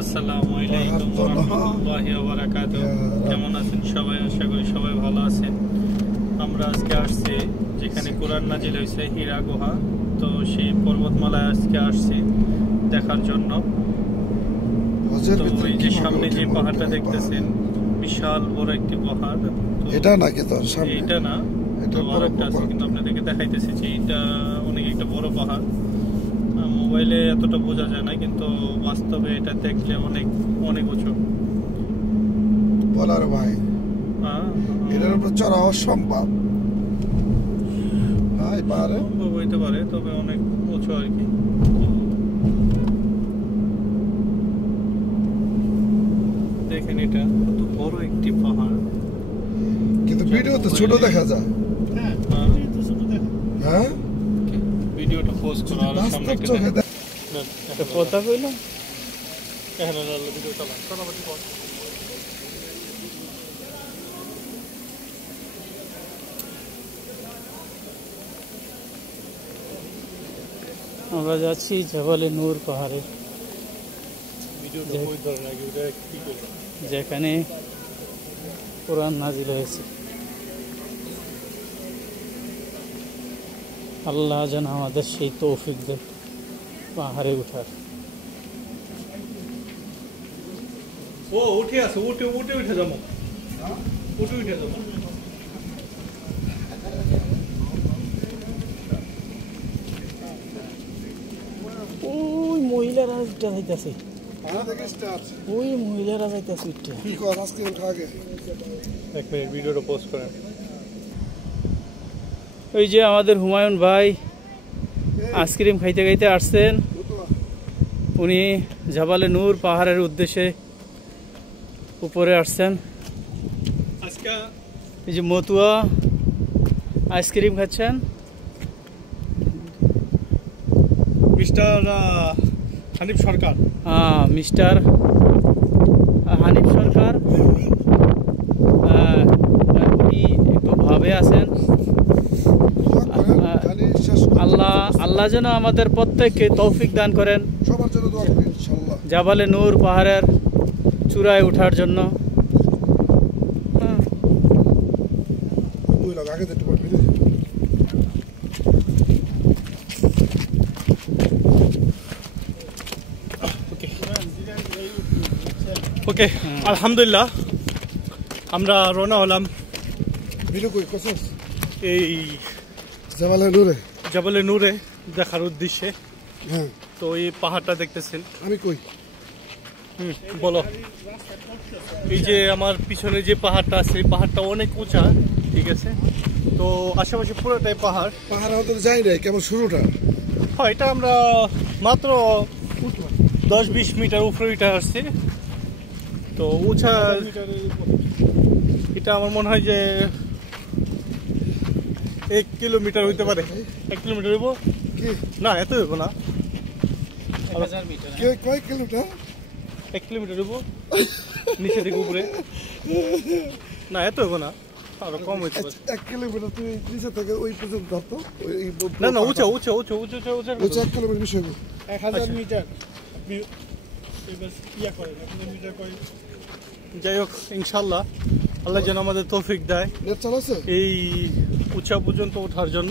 আসসালামু আলাইকুম ওয়া রাহমাতুল্লাহি ওয়া বারাকাতুহু। কেমন আছেন সবাই? আশা করি সবাই ভালো আছেন। আমরা আজকে আসছি যেখানে কোরআন নাজিল হয়েছে, হীরা গুহা। তো সেই পর্বতমালায় আজকে আসছি দেখার জন্য। তো ওই যে সামনে যে পাহাড়টা দেখতেছেন, বিশাল বড় একটি পাহাড়। এটা নাকি তোর সামনে? এটা না, এটা বড় একটা আছে, কিন্তু আপনাদেরকে দেখাইতেছি যে এটা অনেক একটা বড় পাহাড়। মোবাইলে এতটা বোঝা যায় না, কিন্তু বাস্তবে এটা দেখলে অনেক অনেক উঁচু। বলার ভাই, এটার উপর চড়া অসম্ভব। ভাই পারে হইতে পারে, তবে অনেক উঁচু আর কি। দেখেন এটা কত বড় একটি পাহাড়, কিন্তু ভিডিওতে ছোট দেখা যায়। হ্যাঁ, ভিডিওটা পোস্ট করা আর সামনে একটা কথা কইলাম। এখানে ভিডিও চালা চলাবাটি কর। আমরা যাচ্ছি জবালে নূর পাহাড়ে, যেখানে কোরআন নাজিল হয়েছে। আল্লাহ যেন আমাদের সেই তৌফিক দেয় পাহাড়ে উঠার। ও উঠে আছে, উঠে উঠে উঠে যাবো, উঠে উঠে যাবো। ওই মহিলারা যাইতেছে, ওই মহিলারা যাইতেছে। এক মিনিট ভিডিওটা পোস্ট করেন। ওই যে আমাদের হুমায়ুন ভাই আইসক্রিম খাইতে খাইতে আসছেন। উনি জাবালে নূর পাহাড়ের উদ্দেশ্যে উপরে আসছেন। এই যে মতুয়া আইসক্রিম খাচ্ছেন। মিস্টার হানিফ সরকার, মিস্টার হানিফ সরকার উনি একটু ভাবে আছেন। আল্লাহ যেন আমাদের প্রত্যেককে তৌফিক দান করেন জাবালে নূর পাহাড়ের চূড়ায় ওঠার জন্য। ওকে, আলহামদুলিল্লাহ আমরা রওনা হলাম এই জাবালে নূরে দেখার উদ্দেশ্যে। তো এই পাহাড়টা দেখতেছেন, আমি কই বলো। এই যে আমার পিছনে যে পাহাড়টা আছে, এই পাহাড়টা অনেক উঁচা, ঠিক আছে। তো আশেপাশে পুরোটাই পাহাড়। পাহাড় হয়তো যাই নাই, কেবল শুরুটা। হ্যাঁ, এটা আমরা মাত্র 10-20 মিটার উপরে উঠে আসছি। তো উঁচা এটা আমার মনে হয় যে 1 কিলোমিটার হইতে পারে। 1 কিলোমিটার হইব না, এত হইব না। 1 কিলোমিটার 1 কিলোমিটার হইব নিচে থেকে উপরে। না, এত হইব না, আরো কম হইতে পারে। 1 কিলোমিটার তুই নিচে থেকে ওই পর্যন্ত ধরতো। না না, উঁচা উঁচা উঁচা উঁচা উঁচা 1 কিলোমিটার বেশি হবে। 1000 মিটার যাই হোক, ইনশাল্লাহ আল্লাহ যেন আমাদের তৌফিক দেয় এই উঁচা পর্যন্ত ওঠার জন্য।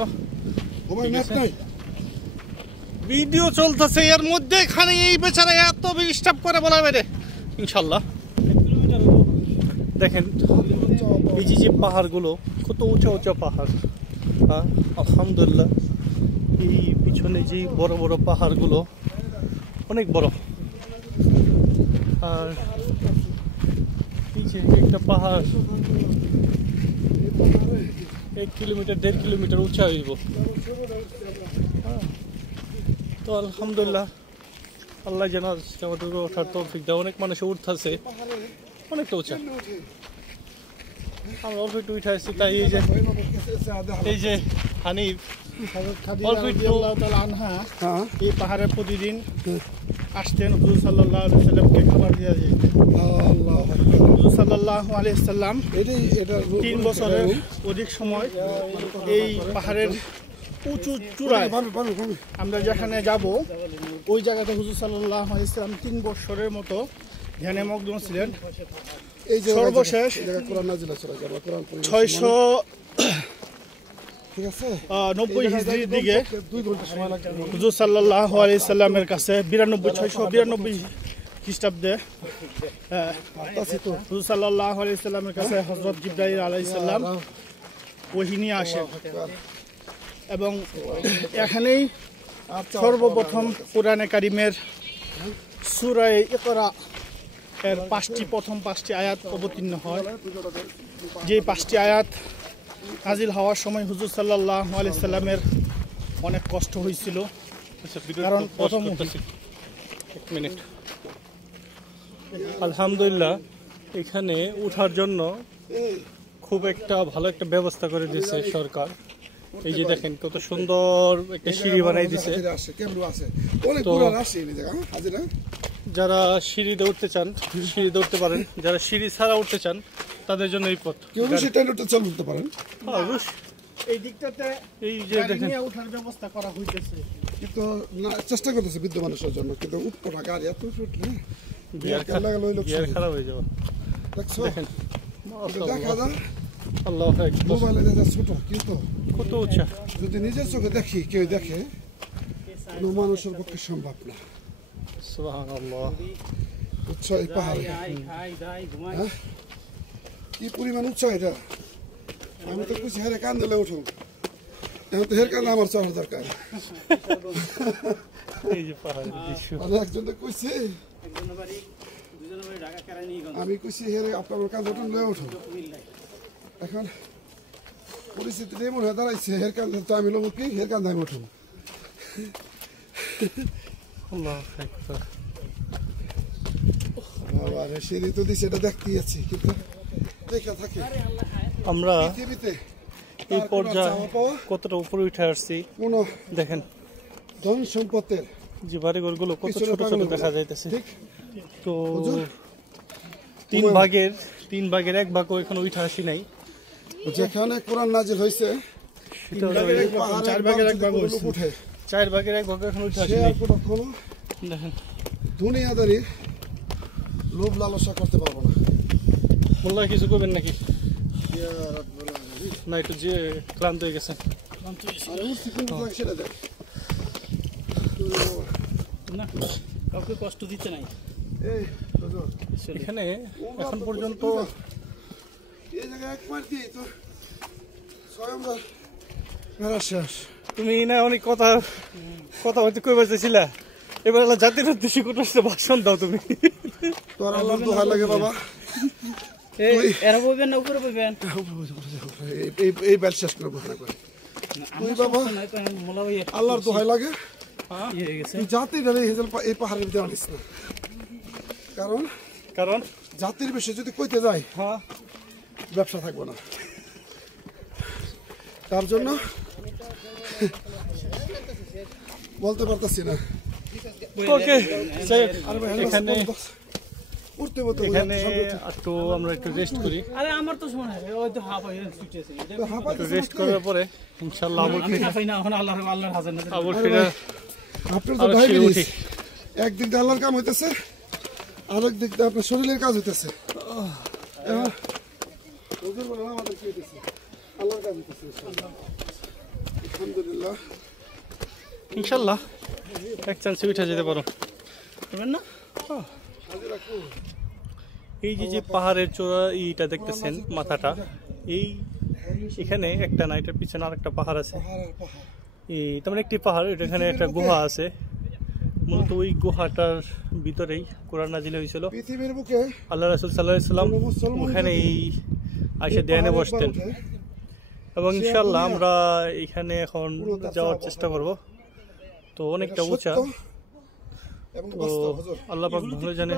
ভিডিও চলতেছে এর মধ্যে, এখানে এই বেচারা এত ডিস্টার্ব করে বলা বাইরে। ইনশাল্লাহ দেখেন এই যে পাহাড়গুলো কত উঁচা উঁচা পাহাড়। আলহামদুলিল্লাহ এই পিছনে যে বড় বড় পাহাড়গুলো অনেক বড়। আর এই যে একটা পাহাড় 1 কিলোমিটার 1.5 কিলোমিটার উঁচা হইব। তো আলহামদুলিল্লাহ আল্লাহ যেন আমাদের ওঠার তৌফিক দেয়। অনেক মানুষ উঠতেছে, অনেকটা উঁচা। আমরা অল্প একটু উঠে আসছি, তাই এই যে হানিফ এই পাহাড়ে প্রতিদিন আসতেন। হুজুর সাল্লাল্লাহু আলাইহি সাল্লামকে খাবার দেওয়া যেত। হুজুর সাল্লাল্লাহু আলাইহি সাল্লাম 3 বছরের অধিক সময় এই পাহাড়ের উঁচু চূড়ায় আমরা যেখানে যাব ওই জায়গাতে হুজুর সাল্লাল্লাহু আলাইহি সাল্লাম 3 বছরের মতো ধ্যানে মগ্ন ছিলেন। এই যে সর্বশেষ কোরআন নাজিল হয়েছে, কোরআন 690 হিজরির দিকে 2 ঘন্টা সময় লাগে। হুজুর সাল্লাল্লাহু আলাইহি সাল্লামের কাছে 692 খ্রিস্টাব্দে হুজুর সাল্লাল্লাহু আলাইহি সাল্লামের কাছে হযরত জিবরাইল আলাইহিস সালাম ওহী নিয়ে আসেন এবং এখানেই সর্বপ্রথম কোরআনে কারিমের সূরা ইকরা এর প্রথম 5টি আয়াত অবতীর্ণ হয়। যে 5টি আয়াত নাজিল হওয়ার সময় হুজুর সাল্লাল্লাহু আলাইহি সাল্লামের অনেক কষ্ট হয়েছিল, কারণ প্রথম এক মিনিট। আলহামদুলিল্লাহ এখানে ওঠার জন্য খুব একটা ভালো একটা ব্যবস্থা করে দিয়েছে সরকার। এই যে দেখেন কত সুন্দর একটা সিঁড়ি বানাই দিছে। তো যারা সিঁড়িতে উঠতে চান সিঁড়িতে উঠতে পারেন, যারা সিঁড়ি ছাড়া উঠতে চান তাদের জন্য এই পথ। উঠতে পারেন। এই দিকটাতে এই যে দেখেন ওঠার ব্যবস্থা করা হইতেছে, কিন্তু চেষ্টা করতেছে বৃদ্ধ মানুষের জন্য, কিন্তু উঠবো না, গাড়ি এত উঠলে গিয়ার খারাপ হয়ে যাবে। দেখেন দেখা যায় আল্লাহু আকবার, মোবাইলে দেখা ছোট, কিন্তু কত উঁচা। যদি নিজের চোখে দেখি, কেউ দেখে, কোনো মানুষের পক্ষে সম্ভব না। সুবহানাল্লাহ, উচ্চ এই পাহাড়ে কি পরিমাণ উচ্চ এটা! আমি তো খুশি হেরে কান দিলে উঠুন, এখন তো হের কান্দে আমার চড়ার দরকার। এই যে পাহাড়ের দৃশ্য। একজন তো কইছে, আমি কইছি হেরে আপনার কান্দে উঠুন, লয়ে উঠুন। এখন পরিস্থিতি এমন হয়ে দাঁড়াইছে, হের কান্দে তো আমি লোক কি, হের কান্দে আমি উঠুন। আল্লাহু আকবার। বাবা রে, সিঁড়ি তো দিছে, এটা দেখতেই আছি, কিন্তু দেখা থাকে আমরা পৃথিবীতে এই পর্যায়ে কতটা উপরে উঠে আসছি কোন দেখেন। ধন সম্পদের যে বাড়িঘরগুলো কত ছোট ছোট দেখা যাইতেছে। ঠিক তো 3 ভাগের 1 ভাগও এখনো উঠে আসি নাই। যেখানে কোরআন নাজিল হয়েছে 4 ভাগের 1 ভাগ হয়েছে, 4 ভাগের 1 ভাগ এখনো উঠে আসি সে নাই। আর কোনো দেখেন দুনিয়াদারি লোভ লালসা করতে পারবো না। মোল্লা কিছু করবেন নাকি? না, একটু যে ক্লান্ত হয়ে গেছে। আর উঠছি কোন জায়গায় সেটা দেখ। না কাউকে কষ্ট দিতে নাই। এই হুজুর, এখানে এখন পর্যন্ত এই জায়গায় এক মার দিই তো স্বয়ংবার মেরা শেষ। তুমি না অনেক কথা হয়তো কই বাজতেছিলা, এবার আল্লাহ জাতির উদ্দেশ্যে কোন ভাষণ দাও তুমি। তোর আল্লাহর দোহা লাগে বাবা, এরা বলবেন না উপরে বলবেন, এই বেল শেষ করে বসে করে তুই বাবা আল্লাহর দোহাই লাগে, তুই জাতির এই পাহাড়ের ভিতরে আনিস না। কারণ জাতির বিষয়ে যদি কইতে যাই, ব্যবসা থাকবো না। তার জন্য বলতে পারতেছি না। ওকে, এখানে একটু আমরা একটু রেস্ট করি। আরে আমার তো শোনা ওই তো হাফ হয়ে ছুটেছে, একটু রেস্ট করার পরে ইনশাআল্লাহ আবার হাফাই না, এখন আল্লাহর হাজার না আবার ফিরে আপনার তো ডায়াবেটিস, একদিক দিয়ে আল্লাহর কাম হইতেছে, আরেক দিক দিয়ে আপনার শরীরের কাজ হইতেছে। আল্লাহর কাজ হইতেছে আলহামদুলিল্লাহ। ইনশাআল্লাহ এক চান্সে উঠে যেতে পারো না। এই যে পাহাড়ের চূড়া এইটা দেখতেছেন মাথাটা, এখানে একটা না, এটার পিছনে আরেকটা পাহাড় আছে। তেমন একটি পাহাড়, এখানে একটা গুহা আছে। মূলত ওই গুহাটার ভিতরেই কোরআন নাজিল হয়েছিল। পৃথিবীর বুকে আল্লাহ রাসূল সাল্লাল্লাহু আলাইহি সাল্লাম ওখানে আইসা ধ্যানে বসতেন। এবং ইনশাআল্লাহ আমরা এখানে এখন যাওয়ার চেষ্টা করব। তো অনেকটা উঁচা, তো আল্লাহ পাক ভালো জানে।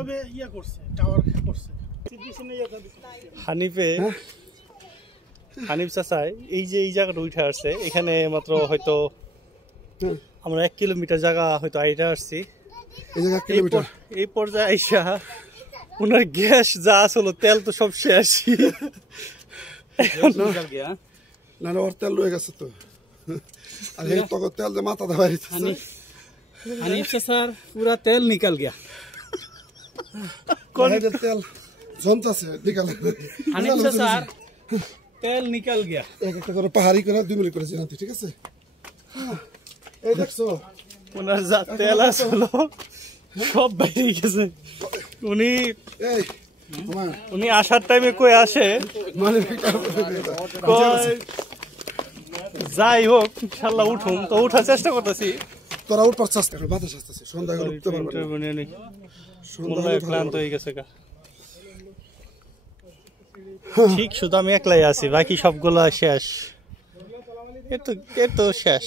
হানিফ চাচাই এই জায়গাটা উঠে আসছে, এখানে মাত্র হয়তো আমরা 1 কিলোমিটার জায়গা হয়তো আইটা আসছি। এই পর্যায়ে আইসা ওনার গ্যাস যা আসলো, তেল তো সব শেষ। না ওর তেল রয়ে গেছে তো। আর এই তো তেল যে মাথা দাবাই हनीफ से सर पूरा तेल निकल गया কোন তেল জমতাছে নিকালে हनीफ से सर तेल निकल गया এক একটা করে পাহাড়ি করে 2 মিনিট করে জানতে ঠিক আছে এই দেখছো ওনার যা তেল আসলো সব বাইরে গেছে উনি এই উনি আসার টাইমে কই আসে মানে কয় যাই হোক ইনশাআল্লাহ উঠুন তো উঠার চেষ্টা করতেছি তোরা উঠ পারছাস না বাতাস আসতেছে সন্ধ্যা করে উঠতে পারবে না সন্ধ্যা ক্লান্ত হয়ে গেছে গা ঠিক শুধু আমি একলাই আছি বাকি সবগুলো শেষ এত শেষ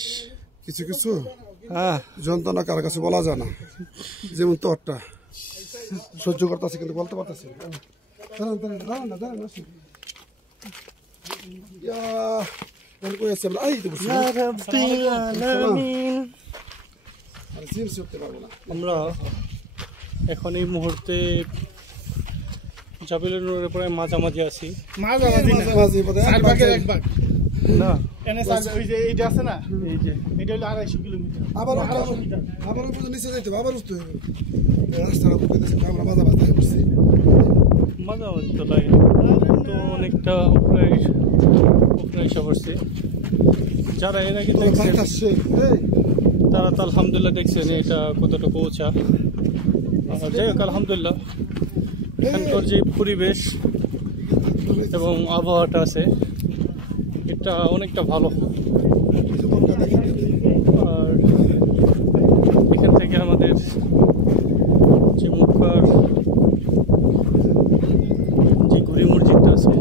কিছু কিছু হ্যাঁ যন্ত্রণা কার কাছে বলা যায় না যেমন তোরটা সহ্য করতেছে কিন্তু বলতে পারতেছি আমরা এখন এই মুহূর্তে জাবিলুর নূরের পরে মাঝামাঝি আছি না ওই যে এইটা আছে না এই যে এটা হলো 250 কিলোমিটার আবার নিচে যাইতে হবে আবার উঠতে হবে রাস্তাটা করতেছে আমরা মাঝামাঝি করছি মাঝামাঝি তো লাগে তো অনেকটা উপরে এসে পড়ছে যারা এর আগে দেখছেন তারা তো আলহামদুলিল্লাহ দেখছেন এটা কতটুকু উঁচা যাই হোক আলহামদুলিল্লাহ এখানকার যে পরিবেশ এবং আবহাওয়াটা আছে এটা অনেকটা ভালো আর এখান থেকে আমাদের যে মক্কার যে ঘুরি মসজিদটা আছে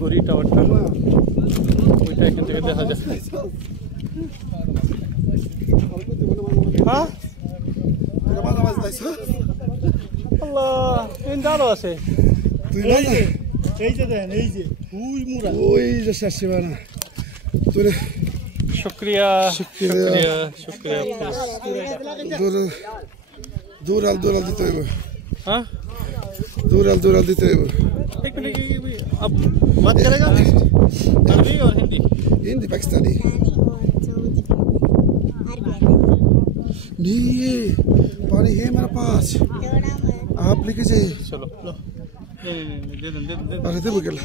ঘুরি টাওয়ারটা ওইটা এখান থেকে দেখা যায় হ্যাঁ আল্লাহ আরো আছে এই যে দেন এই যে ওই যে শেষে না তোরে শুক্রিয়া শুক্রিয়া শুক্রিয়া দূরাল দিতে হইব हाँ दूराल दिते एक मिनट अब बात करेगा अरबी और हिंदी हिंदी पाकिस्तानी नहीं पानी है मेरे पास आप लेके जाइए चलो लो दे दे अरे दे बगल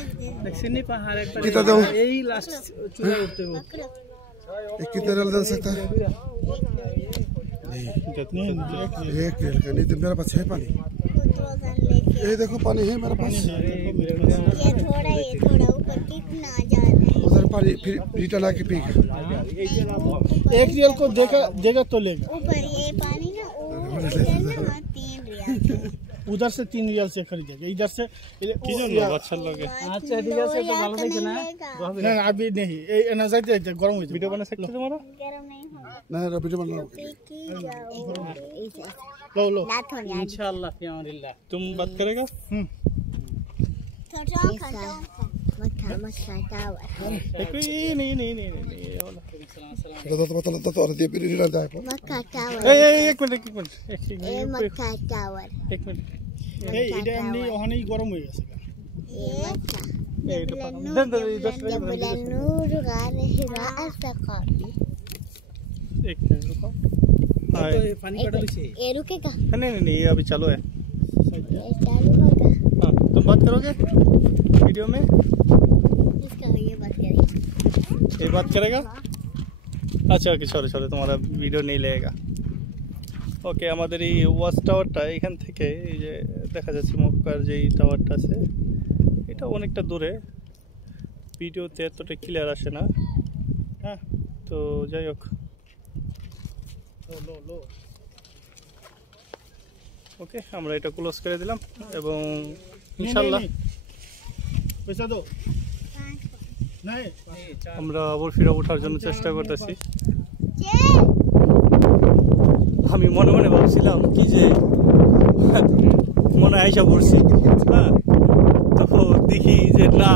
दक्षिणी पहाड़ एक कितना दो यही लास्ट चूल्हा उठते हो कितना डाल सकता है एक का नहीं तो मेरे पास है पानी ये देखो पानी है मेरे पास ये थोड़ा ऊपर कितना ज्यादा है उधर पानी फिर लीटर ला के पीगा 1 रियल को देगा तो लेगा ऊपर ये पानी ना ऊपर 3 रियाल उधर से 3 रियल से खरीदेगा इधर से अच्छा लगे अच्छा ठीक है तो ভালো থাকে না ना अभी नहीं ये ना जाते गरम हो वीडियो बना सकते तुम्हारा गरम नहीं होगा ना वीडियो बना लो लो इंशाल्लाह फी अमानिल्लाह तुम बात करेगा नहीं वाला तो और दे फिर लीटर जाए मक्का टावर एक मिनट ये मक्का टावर एक मिनट এই এটা এমনি ওখানেই গরম হয়ে গেছে ये मक्का ये तो जबल नूर गार हिरा असकाली एक मिनट रुको तो पानी पड़ा पीछे ये रुकेगा नहीं ये अभी चालू है ये चालू होगा हाँ तुम बात करोगे वीडियो में इसका ये बात करेंगे ये बात करेगा अच्छा ओके सॉरी तुम्हारा वीडियो नहीं लेगा ওকে আমাদের এই ওয়াচ টাওয়ারটা এখান থেকে এই যে দেখা যাচ্ছে মক্কার যে টাওয়ারটা আছে এটা অনেকটা দূরে ভিডিওতে এতটা ক্লিয়ার আসে না হ্যাঁ তো যাই হোক ওকে আমরা এটা ক্লোজ করে দিলাম এবং ইনশাআল্লাহ পয়সা দাও নাই আমরা আবার ফিরে ওঠার জন্য চেষ্টা করতেছি আমি মনে মনে ভাবছিলাম কি যে মনে আইসা পড়ছি হ্যাঁ তো দেখি যে না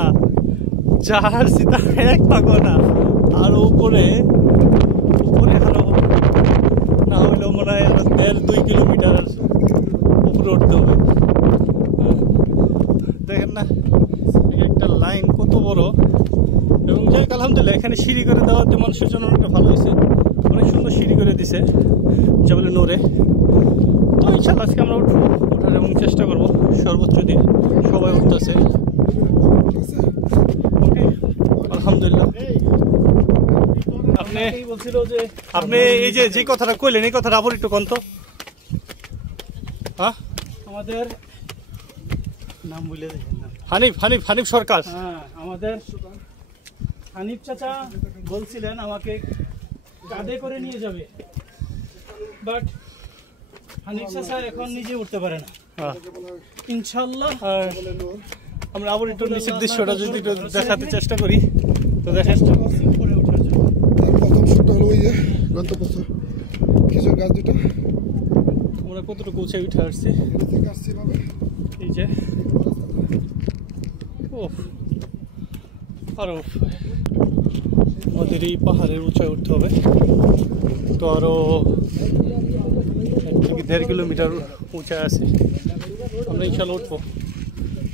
যার সীতা এক পাগো না আর উপরে এখনো না হইলেও মনে হয় 1.5-2 কিলোমিটার উপরে উঠতে হবে দেখেন না একটা লাইন কত বড় এবং যাক আলহামদুলিল্লাহ এখানে সিঁড়ি করে দেওয়াতে মানুষের জন্য অনেকটা ভালো হয়েছে, অনেক সুন্দর সিঁড়ি করে দিছে জাবলে নূরে। তো ইনশাআল্লাহ আজকে আমরা উঠবো, ওঠার এবং চেষ্টা করবো সর্বোচ্চ দিয়ে, সবাই উঠতেছে। ওকে আলহামদুলিল্লাহ। আপনি বলছিল যে আপনি এই যে কথাটা কইলেন এই কথাটা আবার একটু কন্ত। হ্যাঁ আমাদের নাম বলে দেখেন না, হানিফ হানিফ হানিফ সরকার। হ্যাঁ আমাদের হানিফ চাচা বলছিলেন আমাকে কাঁধে করে নিয়ে যাবে, বাট হানিফ চাচা এখন নিজে উঠতে পারে না। হ্যাঁ ইনশাল্লাহ আমরা আবার একটু নিচের দৃশ্যটা যদি একটু দেখাতে চেষ্টা করি তো দেখেন। উপরে ওঠার জন্য তার প্রথম শুটটা হলো ওই যে গন্তব্যস্থল খেজুর গাছ দুটো, আমরা কতটুকু উঁচে উঠে আসছি এটা থেকে আসছি ভাবে এই যে। ও আরো আমাদের এই পাহাড়ের উঁচায় উঠতে হবে, তো আরো 1 থেকে 1.5 কিলোমিটার উঁচায় আছে, আমরা ইনশাল্লাহ উঠবো।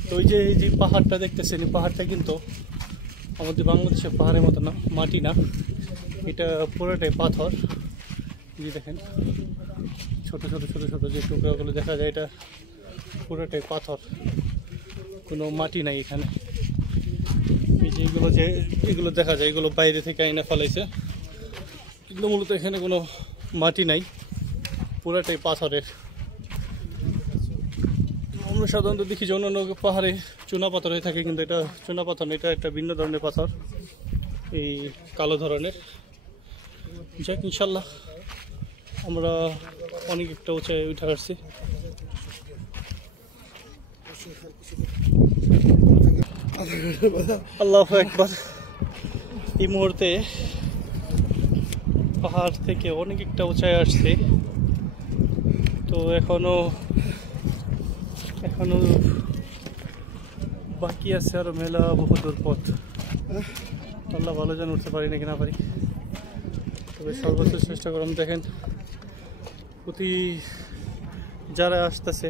তো ওই যে এই যে পাহাড়টা দেখতেছেন, এই পাহাড়টা কিন্তু আমাদের বাংলাদেশের পাহাড়ের মতো না, মাটি না, এটা পুরোটাই পাথর। এই দেখেন ছোট ছোট ছোট ছোট যে টুকরাগুলো দেখা যায়, এটা পুরোটাই পাথর, কোনো মাটি নাই এখানে। এই যে এগুলো দেখা যায়, এগুলো বাইরে থেকে আইনা ফেলাইছে, এগুলো মূলত এখানে কোনো মাটি নাই, পুরোটাই পাথরের। আমরা সাধারণত দেখি যে অন্যান্য পাহাড়ে চুনা পাথর হয়ে থাকে, কিন্তু এটা চুনা পাথর না, এটা একটা ভিন্ন ধরনের পাথর, এই কালো ধরনের। যাক ইনশাল্লাহ আমরা অনেক একটা উঁচায় উঠে আসছি। আল্লাহু আকবার। এই মুহূর্তে পাহাড় থেকে অনেক একটা উঁচায় আসছে, তো এখনো বাকি আছে আরো মেলা বহু দূর পথ। আল্লাহ ভালো যেন উঠতে পারি নাকি না পারি, তবে সর্বোচ্চ চেষ্টা করলাম। দেখেন প্রতি যারা আসতেছে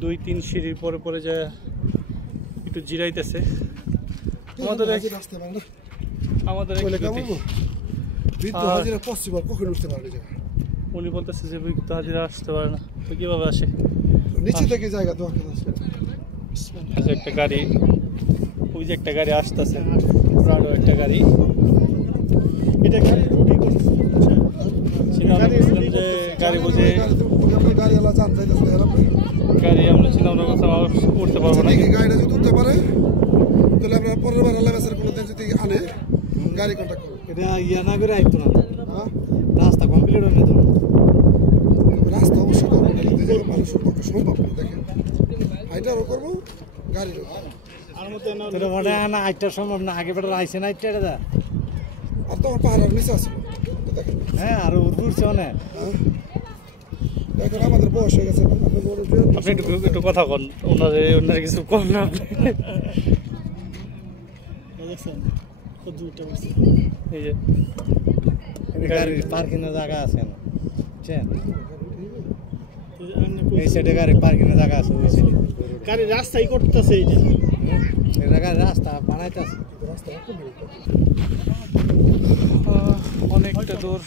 2-3 সিঁড়ির পরে পরে যায় একটু জিরাইতেছে। আমাদের উনি বলতেছে যে বৃদ্ধ হাজিরা আসতে পারে না, তো কিভাবে আসে? নিচে থেকে জায়গা তো একটা গাড়ি, ওই যে একটা গাড়ি আসতেছে, প্রাডো একটা গাড়ি, এটা গাড়ি রুডি করছে। যে গাড়ি বুঝে গাড়ি আমরা চিন্তা ভাবনা করতাম উঠতে পারবো না, গাড়িটা যদি উঠতে পারে তাহলে আমরা পরের বার আল্লাহ বেচার কোনো দিন যদি আনে গাড়ি কন্ট্যাক্ট করবো। এটা ইয়া না করে আইতো না, রাস্তা কমপ্লিট হয়ে যেত। রাস্তা অবশ্যই করবো, মানুষের পক্ষে সম্ভব না। দেখেন হাইটারও করবো, গাড়িরও। আইটার সম্ভব না, আগে বেটা আইসে না আইটা এটা। আর তোমার পাহাড়ের নিচে আছে, দেখেন হ্যাঁ আরো উঠছে অনেক। এখন আমাদের বয়স হয়ে গেছে, আপনি একটু কথা কন, ওনার কিছু কম না। এই যে গাড়ির পার্কিং এর জায়গা আছে না, এই সাইডে গাড়ির পার্কিং এর জায়গা আছে, ওই সাইডে গাড়ি রাস্তাই করতেছে, এই যে এই জায়গায় রাস্তা বানাইতেছে। অনেকটা দূর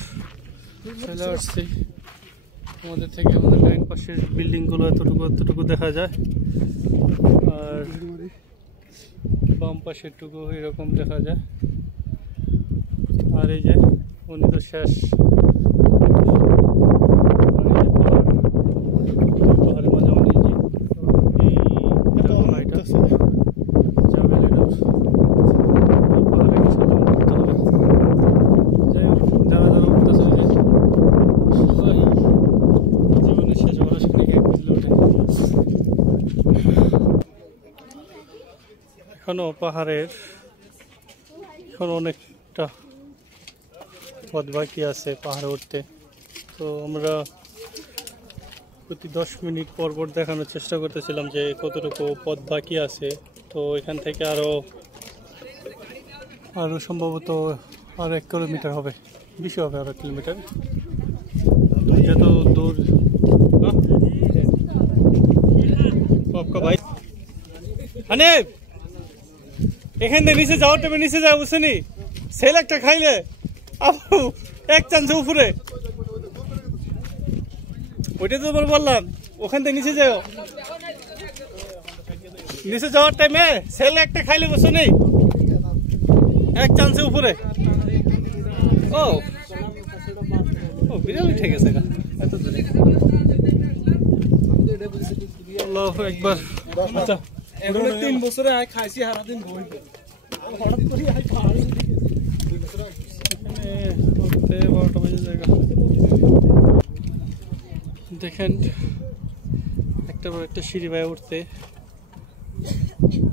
চলে আসছি আমাদের থেকে। আমাদের ডাইন পাশের বিল্ডিংগুলো এতটুকু দেখা যায়, আর বাম পাশের টুকু এরকম দেখা যায়। আর এই যে উনি তো শেষ পাহাড়ের মাঝামাঝি, এই যাবেন এটা পাহাড়ে গেছে উঠতে হবে। যাই হোক যারা যারা উঠতেছে জীবনের শেষ বয়স নাকি উঠে। এখনো পাহাড়ের অনেকটা পথ বাকি আছে পাহাড়ে উঠতে। তো আমরা প্রতি 10 মিনিট পর পর দেখানোর চেষ্টা করতেছিলাম যে কতটুকু পথ বাকি আছে। তো এখান থেকে আরো সম্ভবত আরো 1 কিলোমিটার হবে, বেশি হবে, আরো 1 কিলোমিটার। যত দূর ভাই হানিফ এখান থেকে নিচে যাওয়ার টাইমে নিচে যায় বুঝছেনি সেল একটা খাইলে আপু এক চান্সে উপরে ওইটা তো বললাম ওখান থেকে নিচে যাও নিচে যাওয়ার টাইমে সেল একটা খাইলে বুঝছেনি এক চান্সে উপরে ও ও বিড়াল উঠে গেছে এত দূরে আল্লাহু আকবার আচ্ছা এগুলো 3 বছরে আয় খাইছি সারা দিন বই হঠাৎ করে আয় খাওয়া দেখেন একটা বড় একটা সিঁড়ি বায়ে উঠতে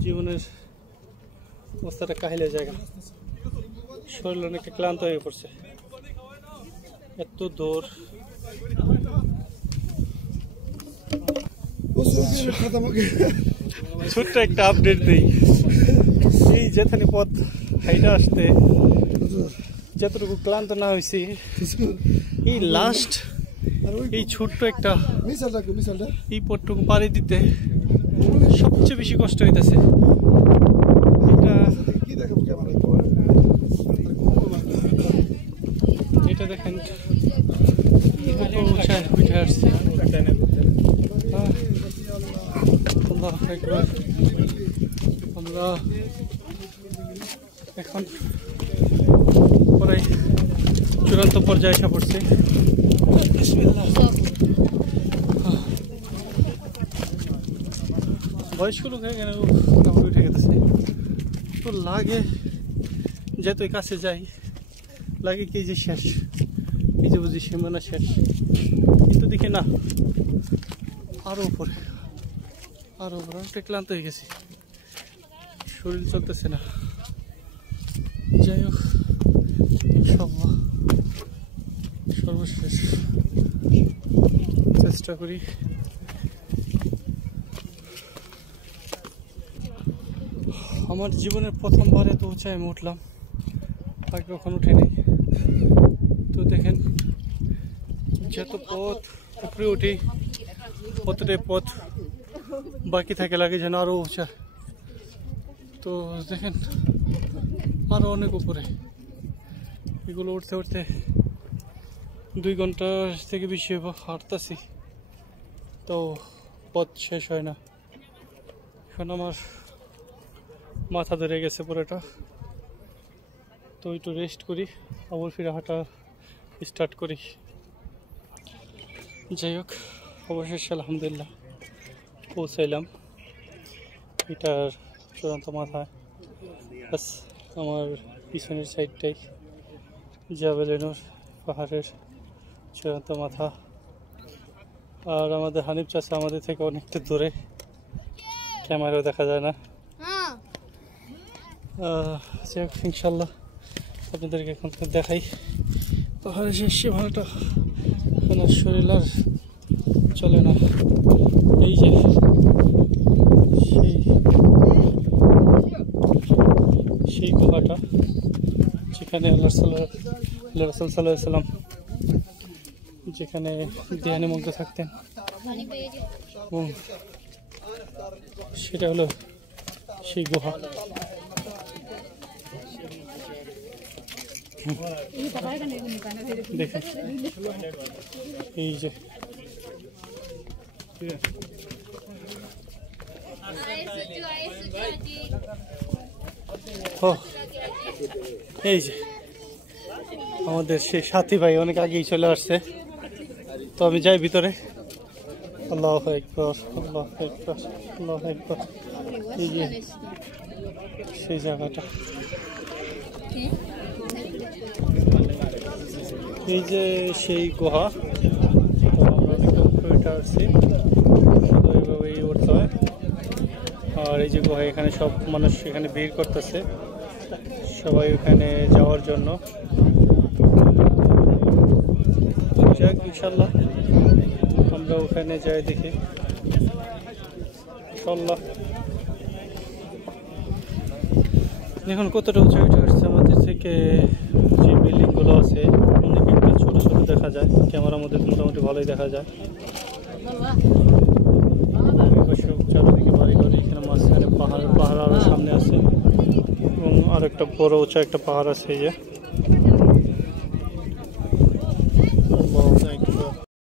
জীবনের অবস্থাটা কাহিলে জায়গা শরীর অনেকটা ক্লান্ত হয়ে পড়ছে এত দূর ছোট্ট একটা আপডেট দিই এই যেখানে পথ হাইটা আসতে যতটুকু ক্লান্ত না হয়েছি এই লাস্ট এই ছোট্ট একটা এই পথটুকু পাড়ি দিতে সবচেয়ে বেশি কষ্ট হইতেছে এটা দেখেন কত উঁচায় উঠে আসছে আমরা এখন প্রায় চূড়ান্ত পর্যায়ে এসে পড়ছে বয়স্ক লোক এখানে উঠে গেছে তো লাগে যেত কাছে যাই লাগে কি যে শেষ এই যে বুঝি সীমানা শেষ কিন্তু দেখি না আরো উপরে অনেকটা ক্লান্ত হয়ে গেছি শরীর চলতেছে না যাই হোক ইনশাআল্লাহ সর্বশেষ চেষ্টা করি আমার জীবনের প্রথমবারে তো উঁচায় আমি উঠলাম আগে কখন উঠেনি তো দেখেন যত পথ উপরে উঠি অতটাই পথ বাকি থাকে লাগে যেন আরো উঁচা তো দেখেন আরো অনেক উপরে এগুলো উঠতে উঠতে 2 ঘন্টা থেকে বেশি হাঁটতেছি তো পথ শেষ হয় না এখন আমার মাথা ধরে গেছে পুরোটা তো একটু রেস্ট করি আবার ফিরে হাঁটা স্টার্ট করি যাই হোক অবশেষে আলহামদুলিল্লাহ পৌঁছাইলাম এটার চূড়ান্ত মাথায় বাস আমার পিছনের সাইডটাই জাবেলিনুর পাহাড়ের চূড়ান্ত মাথা আর আমাদের হানিফ চাচা আমাদের থেকে অনেকটা দূরে ক্যামেরাও দেখা যায় না যাই হোক ইনশাল্লাহ আপনাদেরকে এখন দেখাই পাহাড়ের শেষ সীমানাটা এখন আর শরীর আর চলে না এই যে সেই গুহাটা যেখানে আল্লাহ রাসূল সাল্লাল্লাহু আলাইহি ওয়াসাল্লাম যেখানে ধ্যানে মগ্ন থাকতেন এবং সেটা হলো সেই গুহা দেখেন এই যে এই যে আমাদের সেই সাথী ভাই অনেক আগেই চলে আসছে তো আমি যাই ভিতরে আল্লাহু আকবার আল্লাহু আকবার আল্লাহু আকবার এই যে সেই জায়গাটা এই যে সেই গুহা আমরা অনেকটা উপরে উঠে আসছি তো এইভাবেই উঠতে হয় আর এই যে গুহা এখানে সব মানুষ এখানে ভিড় করতেছে সবাই ওখানে যাওয়ার জন্য যাক ইনশাল্লাহ আমরা ওখানে যাই দেখি ইনশাল্লাহ দেখুন কতটা উঁচু উঠে আসছে আমাদের থেকে যে বিল্ডিংগুলো আছে অনেক একটা ছোটো ছোটো দেখা যায় ক্যামেরার মধ্যে মোটামুটি ভালোই দেখা যায় চারিদিকে বাড়ি ঘরে এখানে মাঝখানে পাহাড় আরও সামনে আছে আর একটা বড় উঁচা একটা পাহাড় আছে এই যে